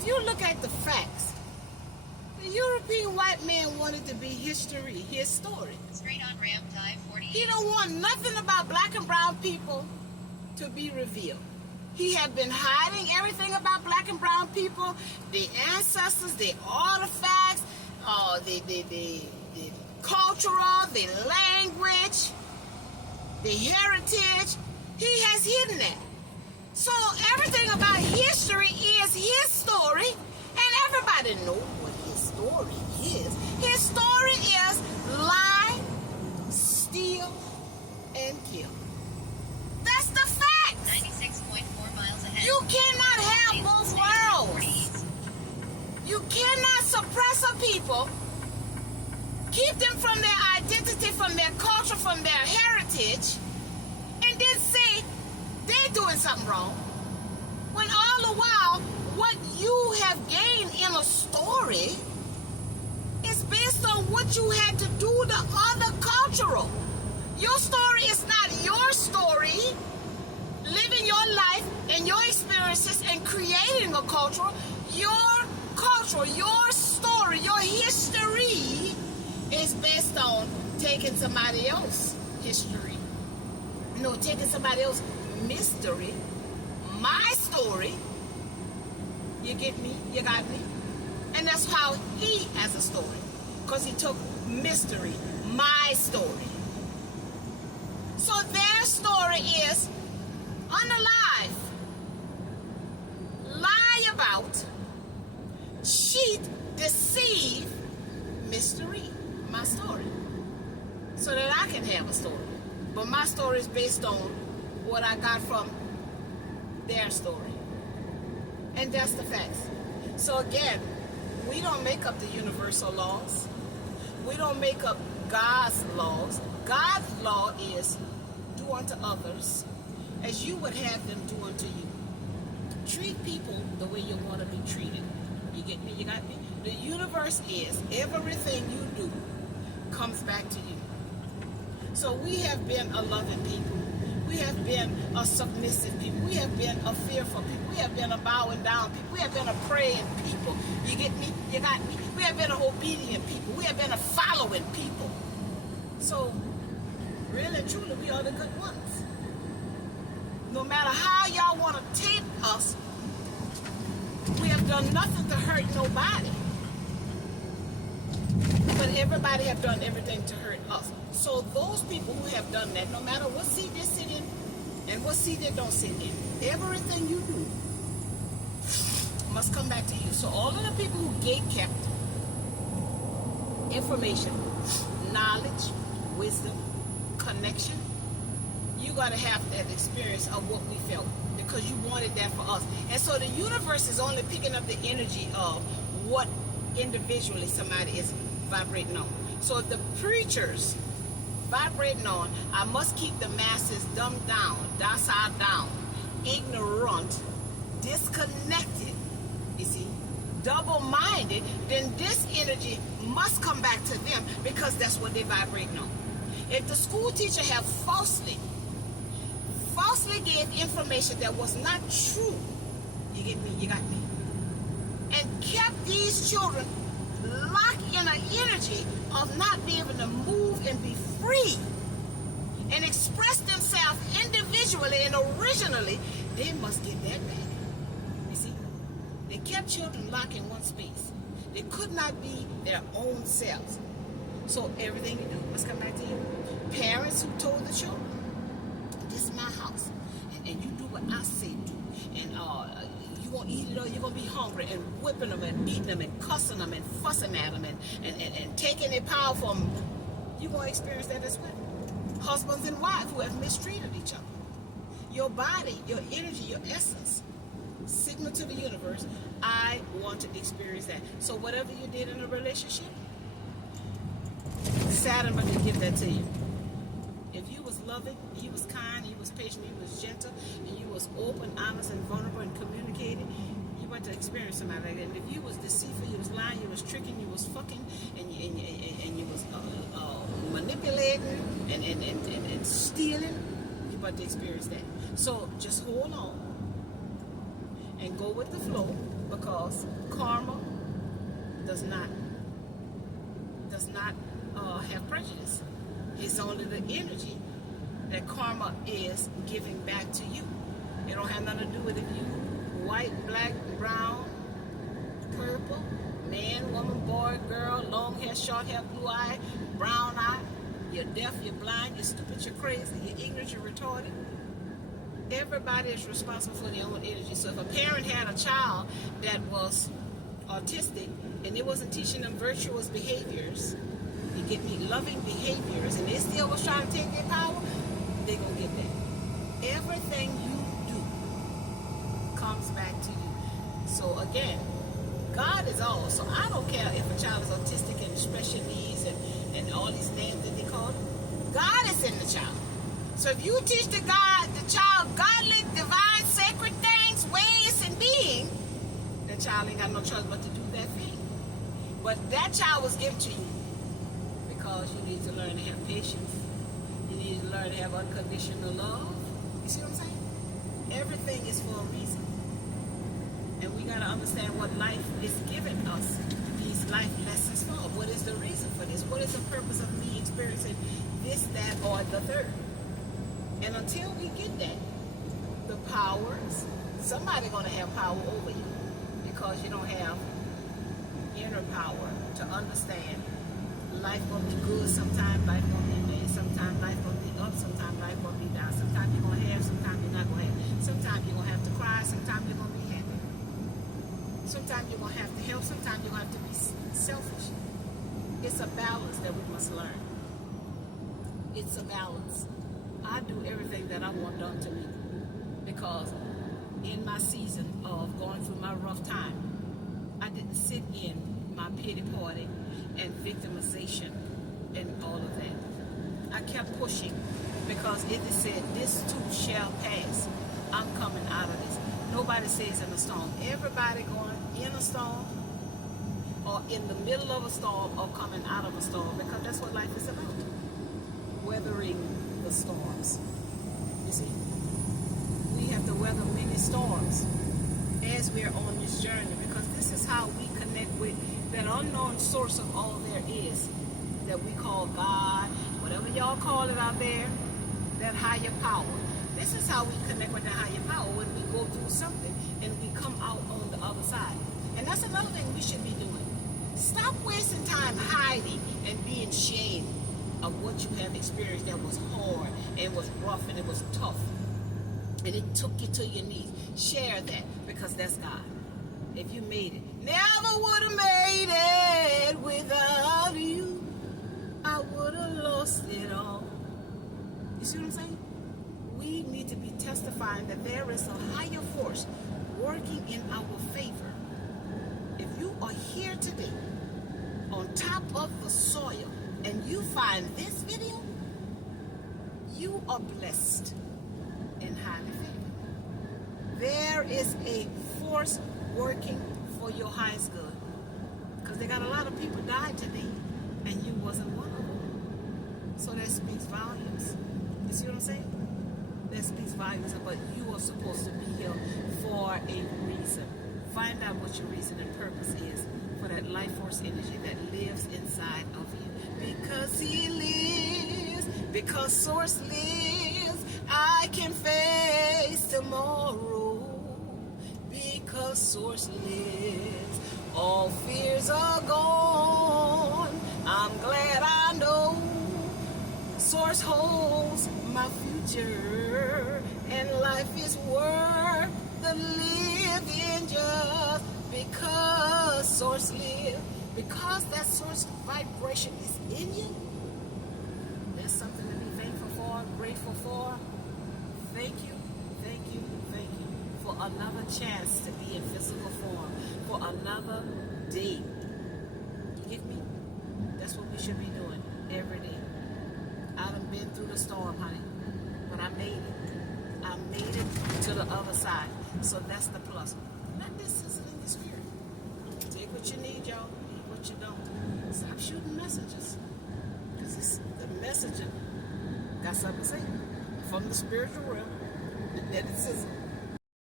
if you look at the facts, the European white man wanted to be history, his story. Straight on ramp, dive 48. He don't want nothing about black and brown people to be revealed. He had been hiding everything about black and brown people, the ancestors, the artifacts, the cultural, the language, the heritage. He has hidden that. So everything about history is his story, and everybody knows what his story is. His story is lie, steal, and kill. That's the fact. 96.4 miles ahead. You cannot have both worlds. You cannot suppress a people, keep them from their identity, from their culture, from their heritage, and then say they're doing something wrong. When all the while, what you have gained in a story is based on what you had to do to other cultural. Your story is not your story. Living your life and your experiences and creating a culture, your story, your history is based on taking somebody else's history. No, taking somebody else's mystery, my story. You get me? You got me? And that's how he has a story. Because he took mystery, my story. So their story is unalive, lie about, cheat, deceive, mystery, my story. So that I can have a story. But my story is based on what I got from their story. And that's the facts. So again, we don't make up the universal laws. We don't make up God's laws. God's law is do unto others as you would have them do unto you. Treat people the way you want to be treated. You get me? You got me? The universe is everything you do comes back to you. So we have been a loving people. We have been a submissive people. We have been a fearful people. We have been a bowing down people. We have been a praying people. You get me? You got me? We have been an obedient people. We have been a following people. So really and truly, we are the good ones. No matter how y'all want to tape us, we have done nothing to hurt nobody. But everybody have done everything to hurt us. So those people who have done that, no matter what seat they sit in and what seat they don't sit in, everything you do must come back to you. So all of the people who gate-kept information, knowledge, wisdom, connection, you got to have that experience of what we felt because you wanted that for us. And so the universe is only picking up the energy of what individually somebody is vibrating on. So if the preachers vibrating on, I must keep the masses dumbed down, docile down, ignorant, disconnected, you see, double-minded, then this energy must come back to them because that's what they're vibrating on. If the school teacher have falsely gave information that was not true, you get me, you got me, and kept these children locked in an energy of not being able to move and be free and express themselves individually and originally, they must get that back. You see, they kept children locked in one space. They could not be their own selves. So everything you do must come back to you. Parents who told the children, this is my house, and you do what I say do, and you won't eat it or you're going to be hungry, and whipping them and beating them and cussing them and fussing at them and taking their power from them, you're going to experience that as well. Husbands and wives who have mistreated each other. Your body, your energy, your essence, signal to the universe, I want to experience that. So whatever you did in a relationship, Saturn going to give that to you. If you was loving, you was kind, you was patient, you was gentle, and you was open, honest, and vulnerable and communicating, you want to experience somebody like that. And if you was deceitful, you was lying, you was tricking, you was fucking, and you was manipulating and stealing, you want to experience that. So just hold on and go with the flow. because karma does not have prejudice. It's only the energy that karma is giving back to you. It don't have nothing to do with if you white, black, brown, purple, man, woman, boy, girl, long hair, short hair, blue eye, brown eye. You're deaf, you're blind, you're stupid, you're crazy, you're ignorant, you're retarded. Everybody is responsible for their own energy. So if a parent had a child that was autistic and they wasn't teaching them virtuous behaviors, you get me, loving behaviors, and they still was trying to take their power, they're going to get that. Everything you do comes back to you. So again, God is all. So I don't care if a child is autistic and special needs and all these names that they call it. God is in the child. So if you teach the child godly, divine, sacred things, ways, and being, the child ain't got no choice but to do that thing. But that child was given to you because you need to learn to have patience. You need to learn to have unconditional love. You see what I'm saying? Everything is for a reason. And we got to understand what life is giving us these life lessons for. What is the reason for this? What is the purpose of me experiencing this, that, or the third? And until we get that, the powers, somebody's going to have power over you because you don't have inner power to understand. Life going to be good, sometimes life going to be bad, sometimes life going to be up, sometimes life going to be down. Sometimes you're going to have, sometimes you're not going to have. Sometimes you're going to have to cry, sometimes you're going to be happy. Sometimes you're going to have to help, sometimes you're going to have to be selfish. It's a balance that we must learn. It's a balance. I do everything that I want done to me because in my season of going through my rough time, I didn't sit in my pity party and victimization and all of that. I kept pushing because it said, this too shall pass. I'm coming out of this. Nobody says in a storm. Everybody going in a storm or in the middle of a storm or coming out of a storm because that's what life is about. Weathering the storms. You see, we have to weather many storms as we're on this journey because this is how we connect with that unknown source of all there is that we call God, whatever y'all call it out there, that higher power. This is how we connect with the higher power when we go through something and we come out on the other side. And that's another thing we should be doing. Stop wasting time hiding and being ashamed of what you have experienced that was hard and was rough and it was tough and it took you to your knees. Share that because that's God. If you made it, never would have made it without you. I would have lost it all. You see what I'm saying? We need to be testifying that there is a higher force working in our favor. If you are here today on top of the soil and you find this video, you are blessed and highly favored. There is a force working for your highest good. Because they got a lot of people died today and you wasn't one of them. So that speaks volumes. You see what I'm saying? That speaks volumes, but you are supposed to be here for a reason. Find out what your reason and purpose is for that life force energy that lives inside of you. Because he lives, because Source lives, I can face tomorrow. Because Source lives, all fears are gone. I'm glad I know Source holds my future, and life is worth the living just because Source lives. Because that Source vibration is in you, there's something to be thankful for, grateful for. Thank you, thank you, thank you for another chance to be in physical form, for another day. You get me? That's what we should be doing every day. I done been through the storm, honey, but I made it. I made it to the other side. So that's the plus. Not this sizzle in the spirit. Take what you need, y'all. Leave what you don't. Stop shooting messages. Because the messenger got something to say from the spiritual realm. Let it sizzle.